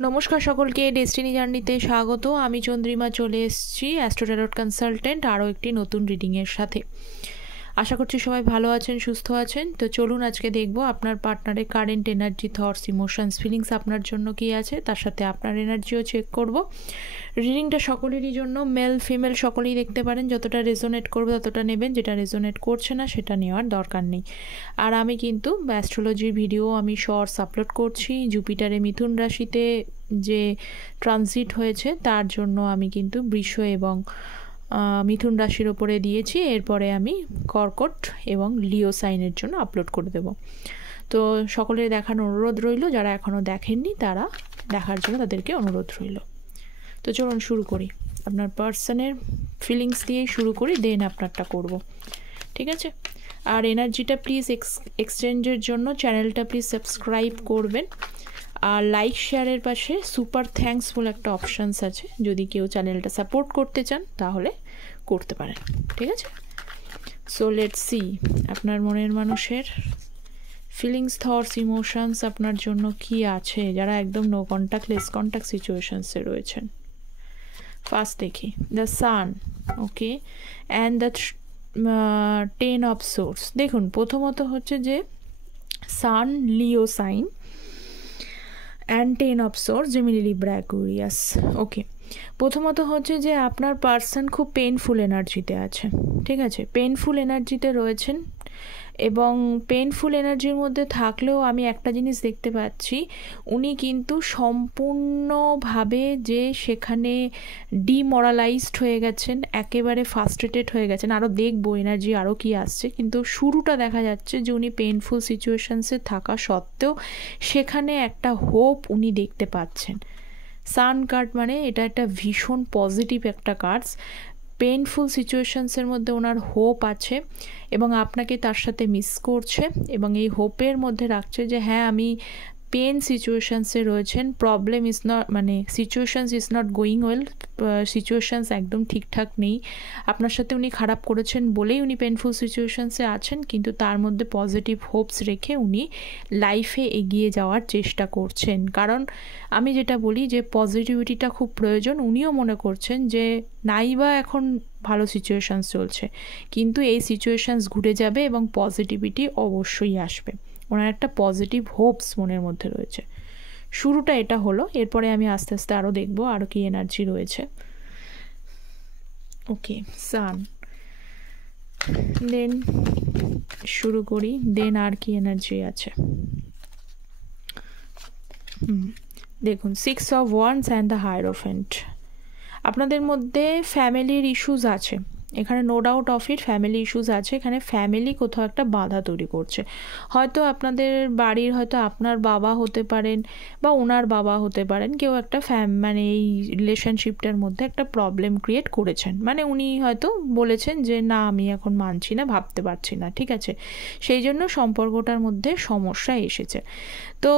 নমস্কার সকলকে, ডেস্টিনি জার্নিতে স্বাগত। আমি চন্দ্রিমা চলে এসেছি অ্যাস্ট্রো ট্যারট কনসালটেন্ট আরও একটি নতুন রিডিংয়ের সাথে। আশা করছি সবাই ভালো আছেন, সুস্থ আছেন। তো চলুন আজকে দেখব আপনার পার্টনারের current energy, thoughts, emotions, feelings আপনার জন্য কী আছে, তার সাথে আপনার এনার্জিও চেক করব। রিডিংটা সকলেরই জন্য, মেল ফিমেল সকলেই দেখতে পারেন। যতটা রেজোনেট করবে ততটা নেবেন, যেটা রেজোনেট করছে না সেটা নেওয়ার দরকার নেই। আর আমি কিন্তু অ্যাস্ট্রোলজির ভিডিও আমি শর্টস আপলোড করছি। জুপিটারে মিথুন রাশিতে যে ট্রানজিট হয়েছে তার জন্য আমি কিন্তু বৃষ এবং মিথুন রাশির ওপরে দিয়েছি। এরপরে আমি কর্কট এবং লিও সাইনের জন্য আপলোড করে দেব। তো সকলের দেখার অনুরোধ রইল, যারা এখনও দেখেননি তারা দেখার জন্য তাদেরকে অনুরোধ রইল। তো চলুন শুরু করি। আপনার পার্সনের ফিলিংস দিয়েই শুরু করি, দেন আপনারটা করব, ঠিক আছে? আর এনার্জিটা প্লিজ এক্সচেঞ্জের জন্য চ্যানেলটা প্লিজ সাবস্ক্রাইব করবেন। আর লাইক শেয়ারের পাশে সুপার থ্যাঙ্কস বলে একটা অপশানস আছে, যদি কেউ চ্যানেলটা সাপোর্ট করতে চান তাহলে করতে পারেন, ঠিক আছে? সো লেটস সি আপনার মনের মানুষের ফিলিংস, থটস, ইমোশনস আপনার জন্য কি আছে, যারা একদম নো কন্ট্যাক্ট, লেস কন্ট্যাক্ট সিচুয়েশনসে রয়েছেন। ফার্স্ট দেখি the sun, okay, and the 10 of swords. দেখুন, প্রথমত হচ্ছে যে sun Leo sign and 10 of swords Gemini Libra Aquarius. Okay, প্রথমত হচ্ছে যে আপনার পার্সন খুব পেইনফুল এনার্জিতে আছে, ঠিক আছে? পেইনফুল এনার্জিতে রয়েছেন, এবং পেইনফুল এনার্জির মধ্যে থাকলেও আমি একটা জিনিস দেখতে পাচ্ছি, উনি কিন্তু সম্পূর্ণভাবে যে সেখানে ডিমোরালাইজড হয়ে গেছেন, একেবারে ফার্স্ট্রেটেড হয়ে গেছেন। আরও দেখবো এনার্জি আরও কি আসছে, কিন্তু শুরুটা দেখা যাচ্ছে যে উনি পেইনফুল সিচুয়েশনসে থাকা সত্ত্বেও সেখানে একটা হোপ উনি দেখতে পাচ্ছেন। সান কার্ড মানে এটা একটা ভীষণ পজিটিভ একটা কার্ডস। পেইনফুল সিচুয়েশনসের মধ্যে ওনার হোপ আছে এবং আপনাকে তার সাথে মিস করছে, এবং এই হোপের মধ্যে রাখছে যে হ্যাঁ, আমি পেন সিচুয়েশনসে রয়েছেন, প্রবলেম ইজ নট, মানে situations is not going well, situations একদম ঠিকঠাক নেই। আপনার সাথে উনি খারাপ করেছেন বলেই উনি পেনফুল সিচুয়েশনসে আছেন, কিন্তু তার মধ্যে পজিটিভ হোপস রেখে উনি লাইফে এগিয়ে যাওয়ার চেষ্টা করছেন। কারণ আমি যেটা বলি যে পজিটিভিটিটা খুব প্রয়োজন। উনিও মনে করছেন যে নাইবা এখন ভালো সিচুয়েশানস চলছে, কিন্তু এই সিচুয়েশানস ঘুরে যাবে এবং পজিটিভিটি অবশ্যই আসবে। ওনার একটা পজিটিভ হোপস মনের মধ্যে রয়েছে। শুরুটা এটা হলো, এরপরে আমি আস্তে আস্তে আরও দেখবো আরও কি এনার্জি রয়েছে। ওকে, সান, দেন শুরু করি, দেন আর কি এনার্জি আছে। দেখুন, 6 of wands and the hierophant. আপনাদের মধ্যে ফ্যামিলির ইস্যুস আছে এখানে, no doubt of it, family issues আছে এখানে। ফ্যামিলি কোথাও একটা বাধা তৈরি করছে। হয়তো আপনাদের বাড়ির, হয়তো আপনার বাবা হতে পারেন বা ওনার বাবা হতে পারেন, কেউ একটা মানে এই রিলেশনশিপটার মধ্যে একটা প্রবলেম ক্রিয়েট করেছেন। মানে উনি হয়তো বলেছেন যে না, আমি এখন মানছি না, ভাবতে পারছি না, ঠিক আছে? সেই জন্য সম্পর্কটার মধ্যে সমস্যা এসেছে। তো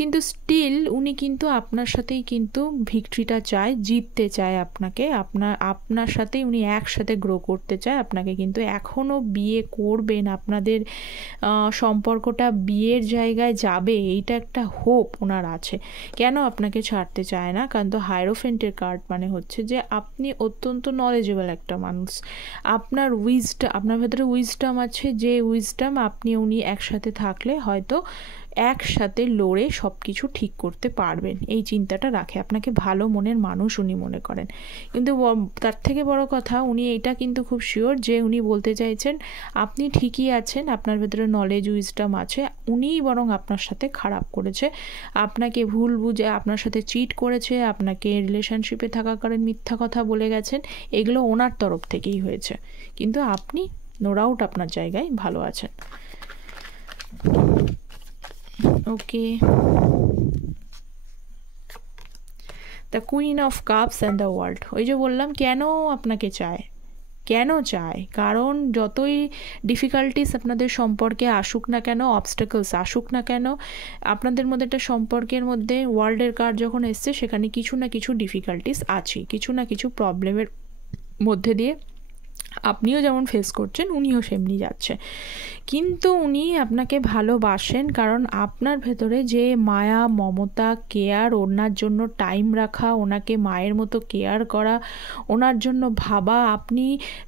কিন্তু স্টিল উনি কিন্তু আপনার সাথেই কিন্তু ভিক্টরিটা চায়, জিততে চায় আপনাকে, আপনার সাথেই উনি একসাথে গ্রো করতে চায় আপনাকে। কিন্তু এখনও বিয়ে করবেন, আপনাদের সম্পর্কটা বিয়ের জায়গায় যাবে, এইটা একটা হোপ ওনার আছে। কেন আপনাকে ছাড়তে চায় না? কারণ তো হায়ারোফেন্টের কার্ড মানে হচ্ছে যে আপনি অত্যন্ত নলেজেবল একটা মানুষ, আপনার আপনার ভেতরে উইজডম আছে, যে উইজডম উনি একসাথে থাকলে হয়তো একসাথে লড়ে সব কিছু ঠিক করতে পারবেন, এই চিন্তাটা রাখে। আপনাকে ভালো মনের মানুষ উনি মনে করেন। কিন্তু তার থেকে বড় কথা, উনি এটা কিন্তু খুব শিওর যে উনি বলতে চাইছেন আপনি ঠিকই আছেন, আপনার ভেতরে নলেজ উইজডম আছে, উনিই বরং আপনার সাথে খারাপ করেছে, আপনাকে ভুল বুঝে আপনার সাথে চিট করেছে, আপনাকে রিলেশনশিপে থাকাকালীন মিথ্যা কথা বলে গেছেন, এগুলো ওনার তরফ থেকেই হয়েছে। কিন্তু আপনি নো ডাউট আপনার জায়গায় ভালো আছেন। Okay, the queen of cups and the world. ওই যে বললাম কেন আপনাকে চায়, কেন চায়? কারণ যতই ডিফিকাল্টিস আপনাদের সম্পর্কে আসুক না কেন, অবস্টাকলস আসুক না কেন, আপনাদের মধ্যে একটা সম্পর্কের মধ্যে ওয়ার্ল্ডের কার্ড যখন এসছে, সেখানে কিছু না কিছু ডিফিকাল্টিস আছে, কিছু না কিছু প্রবলেমের মধ্যে দিয়ে আপনিও যেমন ফেস করছেন উনিও সেমনি যাচ্ছে, কিন্তু উনি আপনাকে ভালোবাসেন, কারণ আপনার ভেতরে যে মায়া, মমতা, কেয়ার, ওনার জন্য টাইম রাখা, ওনাকে মায়ের মতো কেয়ার করা, ওনার জন্য ভাবা, আপনি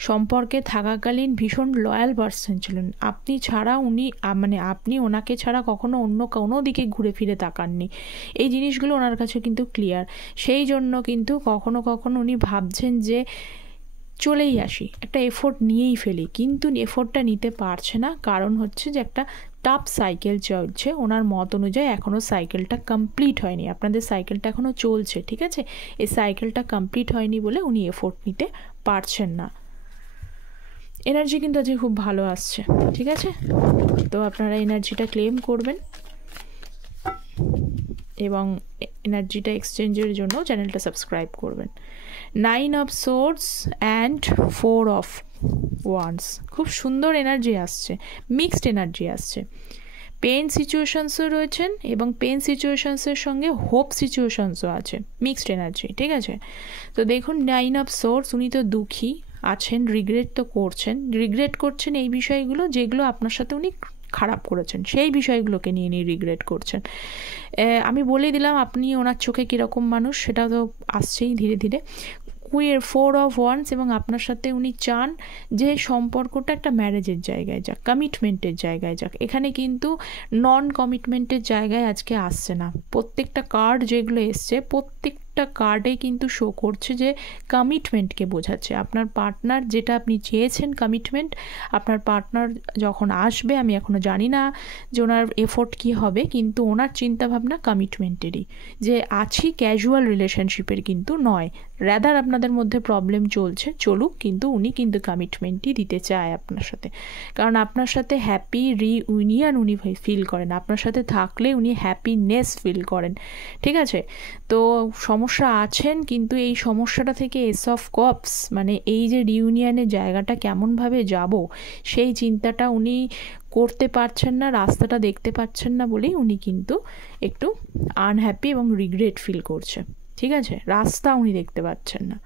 সম্পর্কে থাকাকালীন ভীষণ লয়াল পার্সন ছিলেন। আপনি ছাড়া উনি মানে আপনি ওনাকে ছাড়া কখনো অন্য কোনো দিকে ঘুরে ফিরে তাকাননি। এই জিনিসগুলো ওনার কাছে কিন্তু ক্লিয়ার। সেই জন্য কিন্তু কখনো কখনো উনি ভাবছেন যে চলেই আসি, একটা এফোর্ট নিয়েই ফেলি, কিন্তু এফোর্টটা নিতে পারছে না। কারণ হচ্ছে যে একটা টাফ সাইকেল চলছে ওনার মত অনুযায়ী, এখনও সাইকেলটা কমপ্লিট হয়নি। আপনাদের সাইকেলটা এখনও চলছে, ঠিক আছে? এই সাইকেলটা কমপ্লিট হয়নি বলে উনি এফোর্ট নিতে পারছেন না। এনার্জি কিন্তু আজকে খুব ভালো আসছে, ঠিক আছে? তো আপনারা এনার্জিটা ক্লেম করবেন এবং এনার্জিটা এক্সচেঞ্জের জন্য চ্যানেলটা সাবস্ক্রাইব করবেন। 9 of swords and 4 of wands, খুব সুন্দর এনার্জি আসছে, মিক্সড এনার্জি আসছে। পেন সিচুয়েশনসও রয়েছেন এবং পেন সিচুয়েশনসের সঙ্গে হোপ সিচুয়েশনসও আছে, মিক্সড এনার্জি, ঠিক আছে? তো দেখুন 9 অফ সোর্ডস, উনি তো দুঃখী আছেন, রিগ্রেট তো করছেন এই বিষয়গুলো যেগুলো আপনার সাথে উনি খারাপ করেছেন, সেই বিষয়গুলোকে নিয়ে রিগ্রেট করছেন। আমি বলে দিলাম আপনি ওনার চোখে কীরকম মানুষ, সেটা তো আসছেই ধীরে ধীরে। 4 অফ ওয়ান্ডস, এবং আপনার সাথে উনি চান যে সম্পর্কটা একটা ম্যারেজের জায়গায় যাক, কমিটমেন্টের জায়গায় যাক। এখানে কিন্তু নন কমিটমেন্টের জায়গায় আজকে আসছে না। প্রত্যেকটা কার্ড যেগুলো এসছে, প্রত্যেকটা কার্ডে কিন্তু শো করছে যে কমিটমেন্টকে বোঝাচ্ছে। আপনার পার্টনার যেটা আপনি চেয়েছেন কমিটমেন্ট, আপনার পার্টনার যখন আসবে, আমি এখনও জানি না যে ওনার এফোর্ট কী হবে, কিন্তু ওনার চিন্তাভাবনা কমিটমেন্টেরই, যে আছি ক্যাজুয়াল রিলেশনশিপের কিন্তু নয়। রাদার আপনাদের মধ্যে প্রবলেম চলুক, কিন্তু উনি কিন্তু কমিটমেন্টই দিতে চায় আপনার সাথে, কারণ আপনার সাথে হ্যাপি রিইউনিয়ন উনি ফিল করেন, আপনার সাথে থাকলে উনি হ্যাপিনেস ফিল করেন, ঠিক আছে? তো সমস্যা আছেন, কিন্তু এই সমস্যাটা থেকে এস অফ কাপস, মানে এই যে রিইউনিয়নের জায়গাটা কেমনভাবে যাব, সেই চিন্তাটা উনি করতে পারছেন না, রাস্তাটা দেখতে পাচ্ছেন না বলেই উনি কিন্তু একটু আনহ্যাপি এবং রিগ্রেট ফিল করছে, ঠিক আছে? রাস্তা উনি দেখতে পাচ্ছেন না।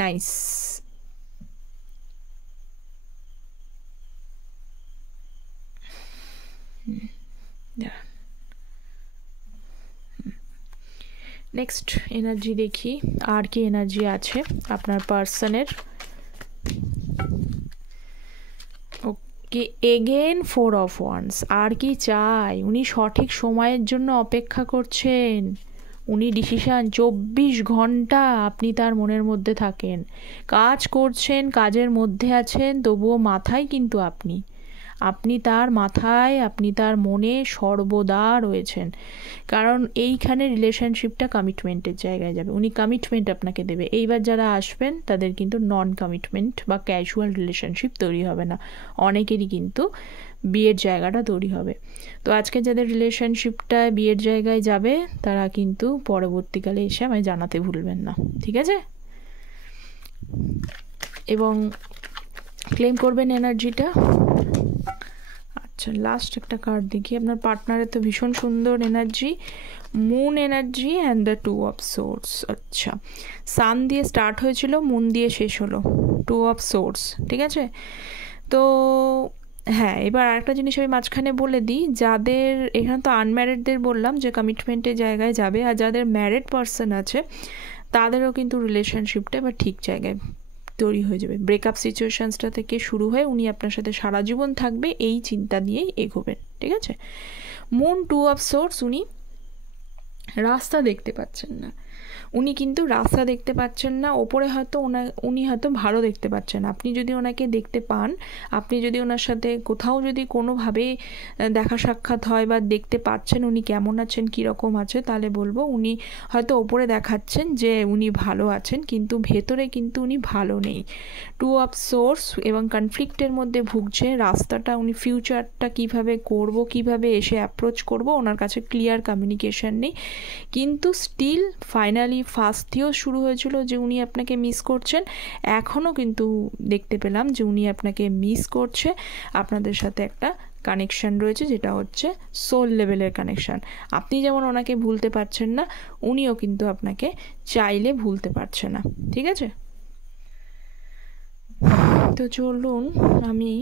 নাইস। নেক্সট এনার্জি দেখি, আর কি এনার্জি আছে আপনার পার্সনের। ওকে, এগেন 4 অফ ওয়ান্ডস। আর কি চাই? উনি সঠিক সময়ের জন্য অপেক্ষা করছেন। উনি ডিসিশান 24 ঘন্টা আপনি তার মনের মধ্যে থাকেন, কাজ করছেন, কাজের মধ্যে আছেন, তবুও মাথায় কিন্তু আপনি তার মাথায়, আপনি তার মনে সর্বদা রয়েছেন। কারণ এইখানে রিলেশনশিপটা কমিটমেন্টের জায়গায় যাবে, উনি কমিটমেন্ট আপনাকে দেবে। এইবার যারা আসবেন তাদের কিন্তু নন কমিটমেন্ট বা ক্যাজুয়াল রিলেশনশিপ তৈরি হবে না, অনেকেরই কিন্তু বিয়ের জায়গাটা তৈরি হবে। তো আজকে যাদের রিলেশনশিপটা বিয়ের জায়গায় যাবে, তারা কিন্তু পরবর্তীকালে এসে আমায় জানাতে ভুলবেন না, ঠিক আছে? এবং ক্লেম করবেন এনার্জিটা। আচ্ছা, লাস্ট একটা কার্ড দেখি। আপনার পার্টনারের তো ভীষণ সুন্দর energy, moon energy and the 2 of swords. আচ্ছা, সান দিয়ে স্টার্ট হয়েছিল, মুন দিয়ে শেষ হলো, 2 অফ সোর্স, ঠিক আছে? তো হ্যাঁ, এবার আরেকটা জিনিস আমি মাঝখানে বলে দিই, যাদের এখানে তো আনম্যারিডদের বললাম যে কমিটমেন্টের জায়গায় যাবে, আর যাদের ম্যারিড পার্সন আছে তাদেরও কিন্তু রিলেশনশিপটা এবার ঠিক জায়গায় তৈরি হয়ে যাবে। ব্রেকআপ সিচুয়েশানসটা থেকে শুরু হয়ে উনি আপনার সাথে সারা জীবন থাকবে, এই চিন্তা নিয়েই এগোবেন, ঠিক আছে? মুন 2 অফ সোর্স, উনি রাস্তা দেখতে পাচ্ছেন না, উনি কিন্তু রাস্তা দেখতে পাচ্ছেন না। ওপরে হয়তো উনি হয়তো ভালো দেখতে পাচ্ছেন, আপনি যদি ওনাকে দেখতে পান, আপনি যদি ওনার সাথে কোথাও যদি কোনোভাবে দেখা সাক্ষাৎ হয় বা দেখতে পাচ্ছেন উনি কেমন আছেন, কীরকম আছে, তাহলে বলবো উনি হয়তো ওপরে দেখাচ্ছেন যে উনি ভালো আছেন, কিন্তু ভেতরে কিন্তু উনি ভালো নেই। 2 অফ সোর্স এবং কনফ্লিক্টের মধ্যে ভুগছে। রাস্তাটা উনি ফিউচারটা কিভাবে করব, কিভাবে এসে অ্যাপ্রোচ করব, ওনার কাছে ক্লিয়ার কমিউনিকেশন নেই। কিন্তু স্টিল ফাইনালি ফার্স্ট দিয়েও শুরু হয়েছিল যে উনি আপনাকে মিস করছেন, এখনও কিন্তু দেখতে পেলাম যে উনি আপনাকে মিস করছে। আপনাদের সাথে একটা কানেকশান রয়েছে, যেটা হচ্ছে সোল লেভেলের কানেকশান। আপনি যেমন ওনাকে ভুলতে পারছেন না, উনিও কিন্তু আপনাকে চাইলে ভুলতে পারছে না, ঠিক আছে? তো চলুন আমি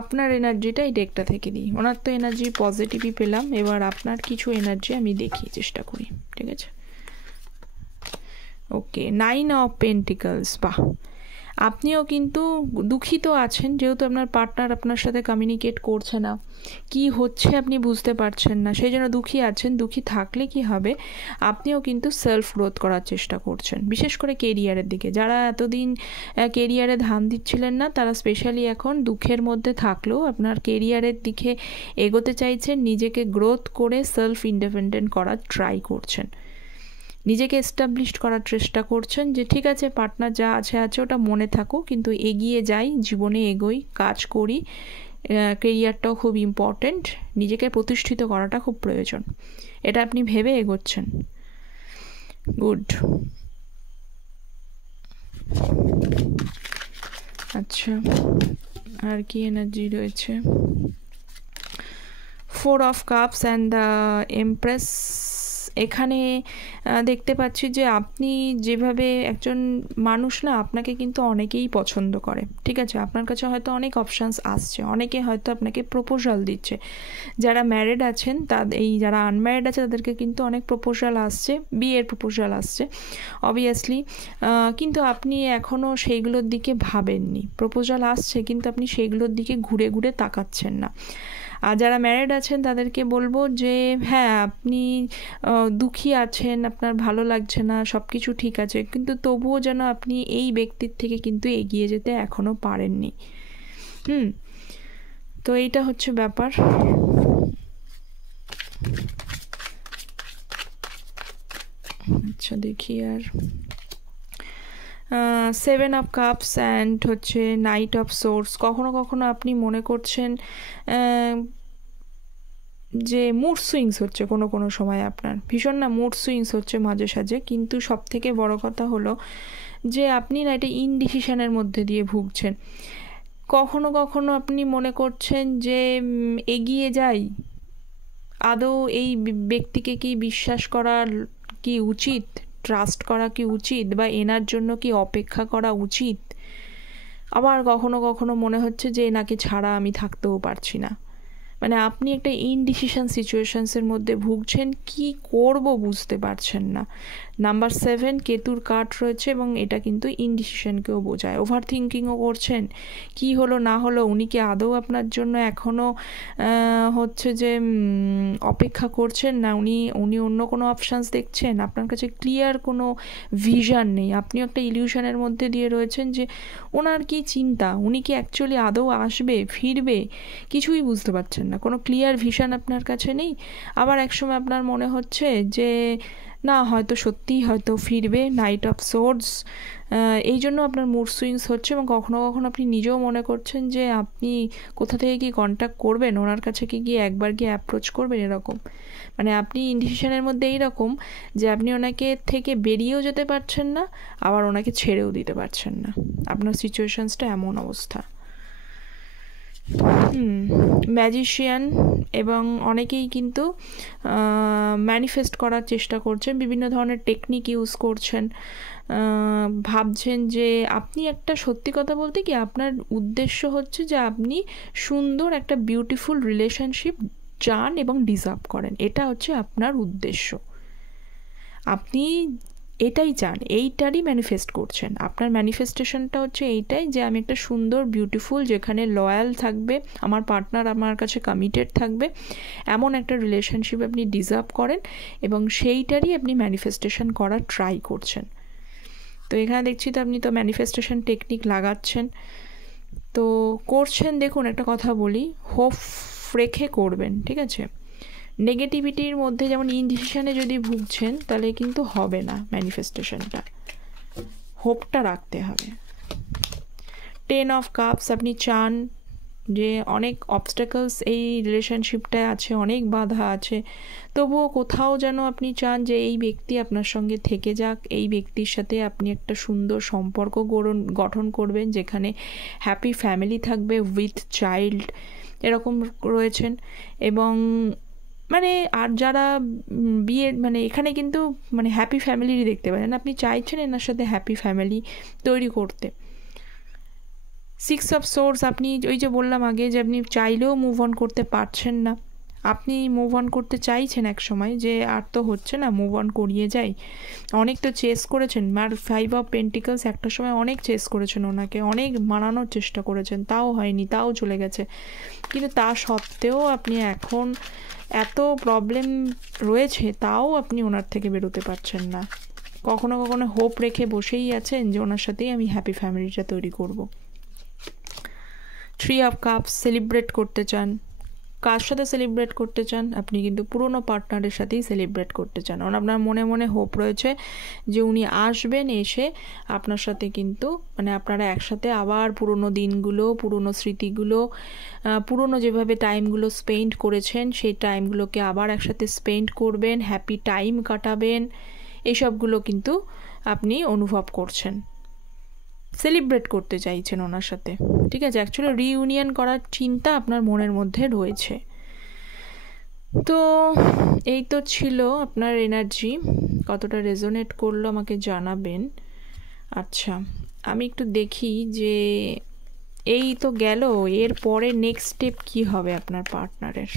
আপনার এনার্জিটা এই ডেকটা থেকে দিই। ওনার তো এনার্জি পজিটিভই পেলাম, এবার আপনার কিছু এনার্জি আমি দেখি, চেষ্টা করি, ঠিক আছে? ওকে, 9 অফ পেন্টিকলস। বাহ, আপনিও কিন্তু দুঃখিত আছেন, যেহেতু আপনার পার্টনার আপনার সাথে কমিউনিকেট করছে না, কি হচ্ছে আপনি বুঝতে পারছেন না, সেই জন্য দুঃখী আছেন। দুঃখী থাকলে কি হবে, আপনিও কিন্তু সেলফ গ্রোথ করার চেষ্টা করছেন, বিশেষ করে কেরিয়ারের দিকে। যারা এতদিন কেরিয়ারে ধ্যান দিচ্ছিলেন না, তারা স্পেশালি এখন দুঃখের মধ্যে থাকলেও আপনার কেরিয়ারের দিকে এগোতে চাইছেন, নিজেকে গ্রোথ করে সেলফ ইন্ডিপেন্ডেন্ট করার ট্রাই করছেন, নিজেকে এস্টাবলিশ করার চেষ্টা করছেন যে ঠিক আছে পার্টনার যা আছে আছে ওটা মনে থাকুক, কিন্তু এগিয়ে যাই, জীবনে এগোই, কাজ করি, কেরিয়ারটাও খুব ইম্পর্ট্যান্ট, নিজেকে প্রতিষ্ঠিত করাটা খুব প্রয়োজন, এটা আপনি ভেবে এগোচ্ছেন। গুড। আচ্ছা, আর কি এনার্জি রয়েছে? 4 of cups and the empress. এখানে দেখতে পাচ্ছি যে আপনি যেভাবে একজন মানুষ না, আপনাকে কিন্তু অনেকেই পছন্দ করে, ঠিক আছে? আপনার কাছে হয়তো অনেক অপশানস আসছে, অনেকে হয়তো আপনাকে প্রপোজাল দিচ্ছে। যারা ম্যারিড আছেন যারা আনম্যারিড আছে তাদেরকে কিন্তু অনেক প্রপোজাল আসছে, বিয়ের প্রপোজাল আসছে অবভিয়াসলি, কিন্তু আপনি এখনও সেইগুলোর দিকে ভাবেননি। প্রপোজাল আসছে কিন্তু আপনি সেইগুলোর দিকে ঘুরে ঘুরে তাকাচ্ছেন না। আর যারা ম্যারিড আছেন তাদেরকে বলবো যে হ্যাঁ, আপনি দুঃখী আছেন, আপনার ভালো লাগছে না, সব কিছু ঠিক আছে, কিন্তু তবুও যেন আপনি এই ব্যক্তির থেকে কিন্তু এগিয়ে যেতে এখনও পারেননি। তো এইটা হচ্ছে ব্যাপার। আচ্ছা দেখি, আর 7 অফ কাপস অ্যান্ড হচ্ছে নাইট অফ সোর্স। কখনো কখনো আপনি মনে করছেন যে মুড সুইংস হচ্ছে, কোনো সময় আপনার ভীষণ না মুড সুইংস হচ্ছে মাঝে সাঝে, কিন্তু সব থেকে বড় কথা হলো যে আপনি না এটা ইনডিসিশনের মধ্যে দিয়ে ভুগছেন। কখনো কখনো আপনি মনে করছেন যে এগিয়ে যাই, আদৌ এই ব্যক্তিকে কি বিশ্বাস করা কি উচিত, ট্রাস্ট করা কি উচিত, বা এনার জন্য কি অপেক্ষা করা উচিত। আবার কখনো কখনো মনে হচ্ছে যে এনাকে ছাড়া আমি থাকতেও পারছি না। মানে আপনি একটা ইনডিসিশন সিচুয়েশনসের মধ্যে ভুগছেন, কি করব বুঝতে পারছেন না। নাম্বার 7 কেতুর কার্ড রয়েছে এবং এটা কিন্তু ইনডিসিশনকেও বোঝায়। ওভার থিঙ্কিংও করছেন, কি হলো না হলো, উনি কি আদৌ আপনার জন্য এখনও হচ্ছে যে অপেক্ষা করছেন না, উনি অন্য কোনো অপশানস দেখছেন, আপনার কাছে ক্লিয়ার কোনো ভিশন নেই। আপনিও একটা ইলিউশনের মধ্যে দিয়ে রয়েছেন যে ওনার কি চিন্তা, উনি কি অ্যাকচুয়ালি আদৌ আসবে, ফিরবে, কিছুই বুঝতে পারছেন না, কোনো ক্লিয়ার ভিশন আপনার কাছে নেই। আবার একসময় আপনার মনে হচ্ছে যে না, হয়তো সত্যিই হয়তো ফিরবে, নাইট অফ সোর্ডস। এই জন্য আপনার মুড সুইংস হচ্ছে, এবং কখনো কখনো আপনি নিজেও মনে করছেন যে আপনি কোথা থেকে কি কন্ট্যাক্ট করবেন, ওনার কাছে কি গিয়ে একবার গিয়ে অ্যাপ্রোচ করবেন, এরকম। মানে আপনি ইনডিসিশনের মধ্যে এইরকম যে আপনি ওনাকে থেকে বেরিয়েও যেতে পারছেন না, আবার ওনাকে ছেড়েও দিতে পারছেন না। আপনার সিচুয়েশনসটা এমন অবস্থা। ম্যাজিশিয়ান, এবং অনেকেই কিন্তু ম্যানিফেস্ট করার চেষ্টা করছেন, বিভিন্ন ধরনের টেকনিক ইউজ করছেন, ভাবছেন যে আপনি একটা, সত্যি কথা বলতে কি আপনার উদ্দেশ্য হচ্ছে যে আপনি সুন্দর একটা বিউটিফুল রিলেশনশিপ চান এবং ডিজার্ভ করেন, এটা হচ্ছে আপনার উদ্দেশ্য। আপনি এটাই চান, এইটারই ম্যানিফেস্ট করছেন। আপনার ম্যানিফেস্টেশনটা হচ্ছে এইটাই যে আমি একটা সুন্দর বিউটিফুল, যেখানে লয়াল থাকবে আমার পার্টনার, আমার কাছে কমিটেড থাকবে, এমন একটা রিলেশনশিপ আপনি ডিজার্ভ করেন, এবং সেইটারই আপনি ম্যানিফেস্টেশন করার ট্রাই করছেন। তো এখানে দেখছি তো আপনি তো ম্যানিফেস্টেশন টেকনিক লাগাচ্ছেন, তো করছেন। দেখুন একটা কথা বলি, হোপ রেখে করবেন, ঠিক আছে? নেগেটিভিটির মধ্যে, যেমন ইনডিসিশনে যদি ভুগছেন তাহলে কিন্তু হবে না ম্যানিফেস্টেশনটা, হোপটা রাখতে হবে। 10 অফ কাপস, আপনি চান যে অনেক অবস্টাকলস এই রিলেশনশিপটায় আছে, অনেক বাধা আছে, তবুও কোথাও যেন আপনি চান যে এই ব্যক্তি আপনার সঙ্গে থেকে যাক, এই ব্যক্তির সাথে আপনি একটা সুন্দর সম্পর্ক গঠন করবেন, যেখানে হ্যাপি ফ্যামিলি থাকবে উইথ চাইল্ড, এরকম রয়েছেন। এবং মানে আর যারা বিয়ে মানে এখানে কিন্তু মানে হ্যাপি ফ্যামিলিরই দেখতে পারেন, আপনি চাইছেন এনার সাথে হ্যাপি ফ্যামিলি তৈরি করতে। 6 অফ সোর্স, আপনি ওই যে বললাম আগে যে আপনি চাইলেও মুভ অন করতে পারছেন না, আপনি মুভ অন করতে চাইছেন এক সময় যে আর তো হচ্ছে না, মুভ অন করিয়ে যাই। অনেক তো চেস করেছেন, আর 5 অফ পেন্টিকলস একটা সময় অনেক চেস করেছেন ওনাকে, অনেক মানানোর চেষ্টা করেছেন, তাও হয়নি, তাও চলে গেছে। কিন্তু তা সত্ত্বেও আপনি এখন এত প্রবলেম রয়েছে তাও আপনি ওনার থেকে বেরোতে পারছেন না। কখনো কখনো হোপ রেখে বসেই আছেন যে ওনার সাথেই আমি হ্যাপি ফ্যামিলিটা তৈরি করব। 3 অফ কাপস, সেলিব্রেট করতে চান। কার সাথে সেলিব্রেট করতে চান? আপনি কিন্তু পুরনো পার্টনারের সাথেই সেলিব্রেট করতে চান, কারণ আপনার মনে মনে হোপ রয়েছে যে উনি আসবেন, এসে আপনার সাথে কিন্তু মানে আপনারা একসাথে আবার পুরনো দিনগুলো, পুরনো স্মৃতিগুলো, পুরনো যেভাবে টাইমগুলো স্পেন্ড করেছেন সেই টাইমগুলোকে আবার একসাথে স্পেন্ড করবেন, হ্যাপি টাইম কাটাবেন, এইসবগুলো কিন্তু আপনি অনুভব করছেন, সেলিব্রেট করতে চাইছেন ওনার সাথে। ঠিক আছে, অ্যাকচুয়ালি রিইউনিয়ন করার চিন্তা আপনার মনের মধ্যে রয়েছে। তো এই তো ছিল আপনার এনার্জি, কতটা রেজোনেট করলো আমাকে জানাবেন। আচ্ছা, আমি একটু দেখি যে এই তো গেল, এর পরে নেক্সট স্টেপ কী হবে আপনার পার্টনারের।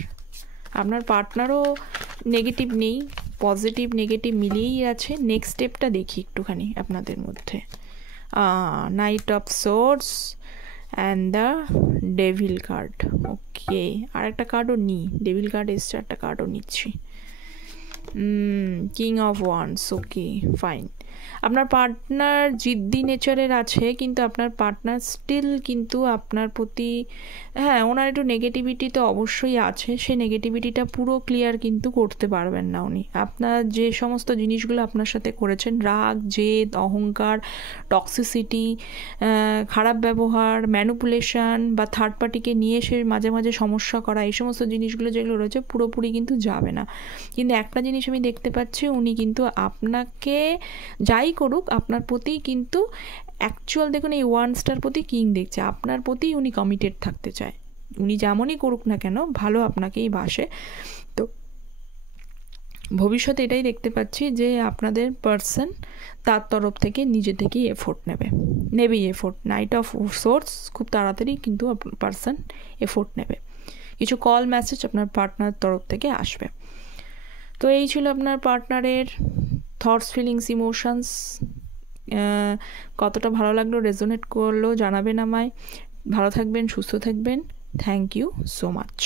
আপনার পার্টনারও নেগেটিভ নেই, পজিটিভ নেগেটিভ মিলিয়েই আছে। নেক্সট স্টেপটা দেখি একটুখানি আপনাদের মধ্যে। Knight of swords and the devil card. Okay, আর একটা কার্ডও নিই, ডেভিল কার্ড এসছে, একটা কার্ডও নিচ্ছি। King of wands. Okay, fine. আপনার পার্টনার জিদ্দি নেচারের আছে, কিন্তু আপনার পার্টনার স্টিল কিন্তু আপনার প্রতি, হ্যাঁ ওনার একটু নেগেটিভিটি তো অবশ্যই আছে, সেই নেগেটিভিটিটা পুরো ক্লিয়ার কিন্তু করতে পারবেন না উনি। আপনার যে সমস্ত জিনিসগুলো আপনার সাথে করেছেন, রাগ, জেদ, অহংকার, টক্সিসিটি, খারাপ ব্যবহার, ম্যানিপুলেশন বা থার্ড পার্টিকে নিয়ে সে মাঝে মাঝে সমস্যা করা, এই সমস্ত জিনিসগুলো যেগুলো রয়েছে পুরোপুরি কিন্তু যাবে না। কিন্তু একটা জিনিস আমি দেখতে পাচ্ছি, উনি কিন্তু আপনাকে যাই করুক আপনার প্রতি কিন্তু অ্যাকচুয়াল, দেখুন এই ওয়ান্সটার প্রতি কিং দেখছে, আপনার প্রতি উনি কমিটেড থাকতে চায়। উনি যেমনই করুক না কেন ভালো আপনাকেই বাসে। তো ভবিষ্যতে এটাই দেখতে পাচ্ছি যে আপনাদের পার্সন তার তরফ থেকে নিজে থেকেই এফোর্ট নেবেই এফোর্ট। নাইট অফ সোর্স, খুব তাড়াতাড়ি কিন্তু পার্সন এফোর্ট নেবে, কিছু কল মেসেজ আপনার পার্টনার তরফ থেকে আসবে। তো এই ছিল আপনার পার্টনারের থটস, ফিলিংস, ইমোশনস। কতটা ভালো লাগলো, রেজোনেট করলো জানাবেন আমায়। ভালো থাকবেন, সুস্থ থাকবেন। Thank you so much.